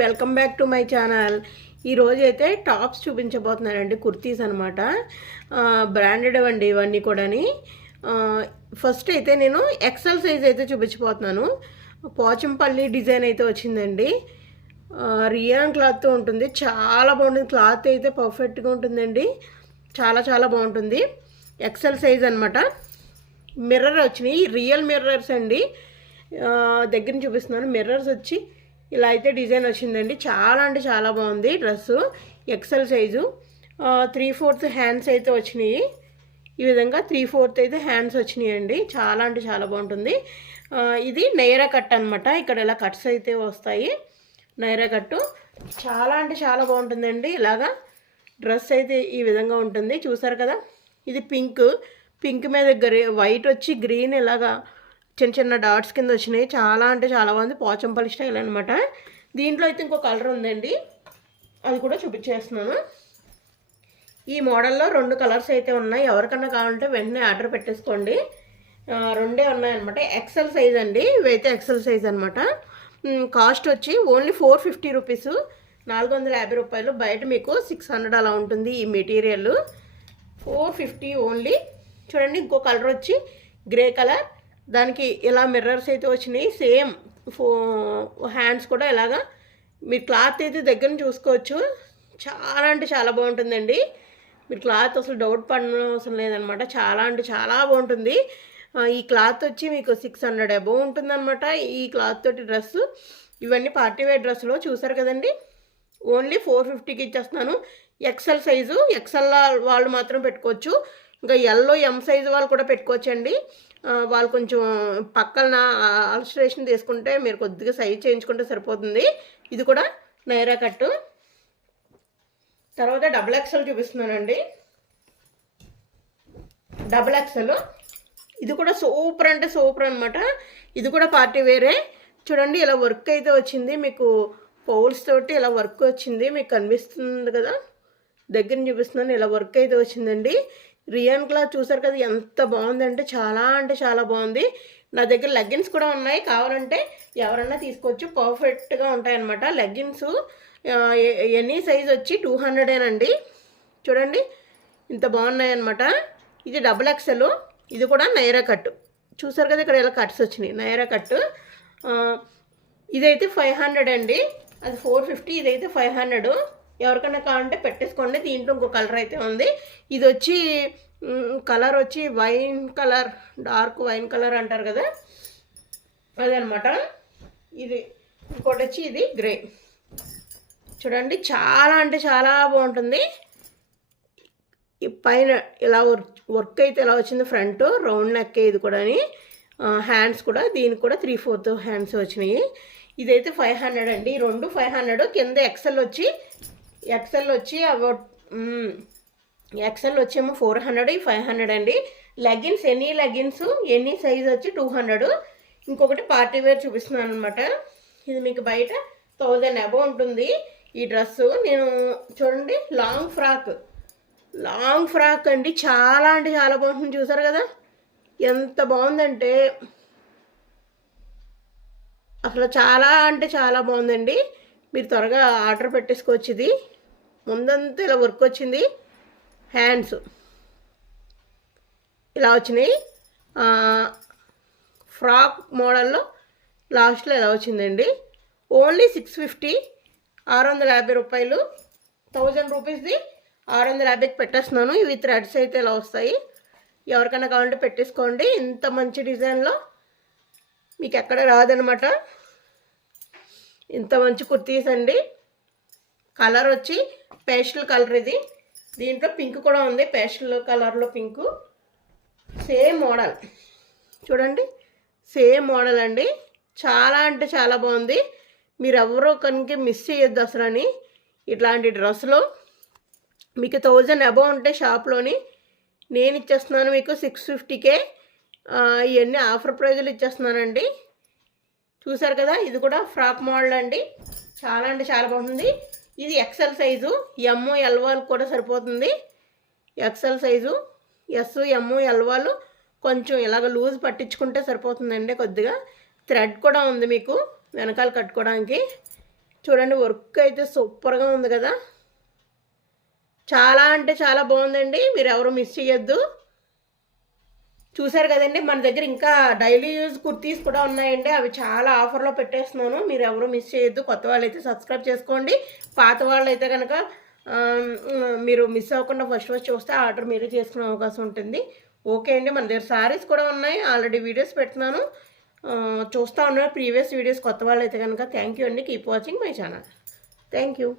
Welcome back to my channel. ఈరోజు అయితే tops చూపించబోతున్నానండి, kurtis అనమాట. బ్రాండెడ్ అండి ఇవన్నీ కూడాని. ఫస్ట్ అయితే నేను ఎక్సెల్ సైజ్ అయితే చూపించబోతున్నాను. పోచంపల్లి డిజైన్ అయితే వచ్చిందండి. రియాన్ క్లాత్తో ఉంటుంది, చాలా బాగుంటుంది. క్లాత్ అయితే పర్ఫెక్ట్గా ఉంటుందండి, చాలా చాలా బాగుంటుంది. ఎక్సెల్ సైజ్ అనమాట. మిర్రర్ వచ్చినాయి, రియల్ మిర్రర్స్ అండి. దగ్గర చూపిస్తున్నాను. మిర్రర్స్ వచ్చి ఇలా అయితే డిజైన్ వచ్చిందండి. చాలా అంటే చాలా బాగుంది డ్రెస్సు. XL size. 3/4 హ్యాండ్స్ అయితే వచ్చినాయి. ఈ విధంగా 3/4 అయితే హ్యాండ్స్ వచ్చినాయి అండి. చాలా అంటే చాలా బాగుంటుంది. ఇది నైరా కట్ అనమాట. ఇక్కడ ఇలా కట్స్ అయితే వస్తాయి. నైరా కట్టు చాలా అంటే చాలా బాగుంటుందండి. ఇలాగా డ్రెస్ అయితే ఈ విధంగా ఉంటుంది, చూసారు కదా. ఇది పింక్ మీద వైట్ వచ్చి గ్రీన్ ఇలాగా చిన్న చిన్న డాట్స్ కింద వచ్చినాయి. చాలా అంటే చాలా బాగుంది. పోచంపల్లి స్టైల్ అనమాట. దీంట్లో అయితే ఇంకో కలర్ ఉందండి, అది కూడా చూపించేస్తున్నాను. ఈ మోడల్లో 2 కలర్స్ అయితే ఉన్నాయి. ఎవరికన్నా కావాలంటే వెంటనే ఆర్డర్ పెట్టేసుకోండి. 2 ఉన్నాయన్నమాట. ఎక్సెల్ సైజ్ అండి. ఇవైతే ఎక్సెల్ సైజ్ అనమాట. కాస్ట్ వచ్చి ఓన్లీ 450 రూపీస్, 450 రూపాయలు. బయట మీకు 600 అలా ఉంటుంది ఈ మెటీరియల్. 450 ఓన్లీ. చూడండి, ఇంకో కలర్ వచ్చి గ్రే కలర్. దానికి ఇలా మిర్రర్స్ అయితే వచ్చినాయి. సేమ్ హ్యాండ్స్ కూడా ఇలాగా మీరు క్లాత్ అయితే దగ్గర చూసుకోవచ్చు. చాలా అంటే చాలా బాగుంటుందండి. మీరు క్లాత్ అసలు డౌట్ పడిన అవసరం లేదనమాట. చాలా అంటే చాలా బాగుంటుంది. ఈ క్లాత్ వచ్చి మీకు 600 అబోవ్ ఉంటుందన్నమాట. ఈ క్లాత్ తోటి డ్రెస్సు. ఇవన్నీ పార్టీ వేర్ డ్రెస్సులో చూసారు కదండి. ఓన్లీ 450కి ఇచ్చేస్తున్నాను. XL size. ఎక్సెల్ వాళ్ళు మాత్రం పెట్టుకోవచ్చు. ఇంకా ఎల్లో ఎం సైజు వాళ్ళు కూడా పెట్టుకోవచ్చండి. వాళ్ళు కొంచెం పక్కన ఆల్స్ట్రేషన్ తీసుకుంటే మీరు కొద్దిగా సైజ్ చేయించుకుంటే సరిపోతుంది. ఇది కూడా నైరా కట్టు. తర్వాత డబుల్ ఎక్సెల్ చూపిస్తున్నానండి. Double XL. ఇది కూడా సూపర్ అంటే సూపర్ అనమాట. ఇది కూడా పార్టీ వేరే. చూడండి, ఇలా వర్క్ అయితే వచ్చింది మీకు. పౌల్స్ తోటి ఇలా వర్క్ వచ్చింది, మీకు కనిపిస్తుంది కదా. దగ్గర చూపిస్తున్నాను. ఇలా వర్క్ అయితే వచ్చిందండి. రియాన్ క్లాత్ చూసారు కదా, ఎంత బాగుందంటే చాలా అంటే చాలా బాగుంది. నా దగ్గర లెగ్గిన్స్ కూడా ఉన్నాయి, కావాలంటే ఎవరన్నా తీసుకోవచ్చు. పర్ఫెక్ట్గా ఉంటాయన్నమాట లెగ్గిన్స్. ఎనీ సైజ్ వచ్చి 200 చూడండి, ఇంత బాగున్నాయన్నమాట. ఇది డబుల్ ఎక్సెల్. ఇది కూడా నైరా కట్టు. చూసారు కదా, ఇక్కడ ఇలా కట్స్ వచ్చినాయి. నైరా కట్టు. ఇదైతే 500 అండి. అది 450, ఇదైతే 500. ఎవరికైనా కావాలంటే పెట్టేసుకోండి. దీంట్లో ఇంకో కలర్ అయితే ఉంది. ఇది వచ్చి కలర్ వచ్చి wine colour, dark wine colour అంటారు కదా, అదనమాట. ఇది ఇంకోటి వచ్చి ఇది గ్రే. చూడండి, చాలా అంటే చాలా బాగుంటుంది. ఈ పైన ఇలా వర్క్ అయితే ఇలా వచ్చింది. Front round neck. ఇది కూడా హ్యాండ్స్ కూడా, దీనికి కూడా 3/4 హ్యాండ్స్ వచ్చినాయి. ఇదైతే 500 అండి. ఈ 2 500. కింద ఎక్సెల్ వచ్చి అబౌట్ ఎక్సెల్ వచ్చేమో 400, 500 అండి. Leggings, any leggings any size వచ్చి 200. ఇంకొకటి పార్టీ వేర్ చూపిస్తున్నాను అనమాట. ఇది మీకు బయట 1000 అబౌవ్ ఉంటుంది ఈ డ్రెస్సు. నేను చూడండి, లాంగ్ ఫ్రాక్ అండి. చాలా అంటే చాలా బాగుంటుంది. చూసారు కదా, ఎంత బాగుందంటే అసలు చాలా అంటే చాలా బాగుందండి. మీరు త్వరగా ఆర్డర్ పెట్టేసుకోవచ్చు. ఇది ముందంతా ఇలా వర్క్ వచ్చింది. హ్యాండ్స్ ఇలా వచ్చినాయి. ఫ్రాక్ మోడల్లో లాస్ట్లో ఇలా వచ్చిందండి. ఓన్లీ 650, 650 రూపాయలు. 1000 రూపీస్ది 650కి పెట్టేస్తున్నాను. ఇవి థ్రెడ్స్ అయితే ఇలా వస్తాయి. ఎవరికైనా కావాలంటే పెట్టేసుకోండి. ఇంత మంచి డిజైన్లో మీకు ఎక్కడ రాదనమాట. ఇంత మంచి కుర్తీస్ అండి. కలర్ వచ్చి పేస్టల్ కలర్. ఇది దీంట్లో పింక్ కూడా ఉంది, పేస్టల్ కలర్లో పింక్. సేమ్ మోడల్ చూడండి, సేమ్ మోడల్ అండి. చాలా అంటే చాలా బాగుంది. మీరు ఎవరో కనుక మిస్ చేయొద్దు అసలు. ఇట్లాంటి డ్రెస్సులు మీకు 1000 అబౌవ్ ఉంటే షాప్లోని నేను ఇచ్చేస్తున్నాను మీకు 650కే. ఇవన్నీ ఆఫర్ ప్రైజులు ఇచ్చేస్తున్నానండి. చూసారు కదా, ఇది కూడా ఫ్రాక్ మోడల్ అండి. చాలా అంటే చాలా బాగుంది. ఇది ఎక్సెల్ సైజు. ఎమ్ ఎల్ వాళ్ళు కూడా సరిపోతుంది. XL size. S M L వాళ్ళు కొంచెం ఇలాగ లూజ్ పట్టించుకుంటే సరిపోతుందండి. కొద్దిగా థ్రెడ్ కూడా ఉంది మీకు వెనకాల కట్టుకోవడానికి. చూడండి వర్క్ అయితే సూపర్గా ఉంది కదా, చాలా అంటే చాలా బాగుందండి. మీరు ఎవరు మిస్ చేయొద్దు. చూసారు కదండి, మన దగ్గర ఇంకా డైలీ యూజ్ కుర్తీస్ కూడా ఉన్నాయండి. అవి చాలా ఆఫర్లో పెట్టేస్తున్నాను, మీరు ఎవరు మిస్ చేయొద్దు. కొత్త వాళ్ళు అయితే సబ్స్క్రైబ్ చేసుకోండి, పాత వాళ్ళు అయితే కనుక మీరు మిస్ అవ్వకుండా ఫస్ట్ చూస్తే ఆర్డర్ మీరే చేసుకునే అవకాశం ఉంటుంది. ఓకే అండి, మన దగ్గర శారీస్ కూడా ఉన్నాయి, ఆల్రెడీ వీడియోస్ పెడుతున్నాను, చూస్తూ ఉన్నారు ప్రీవియస్ వీడియోస్. కొత్త వాళ్ళు అయితే కనుక థ్యాంక్ యూ అండి. Keep watching my channel. Thank you.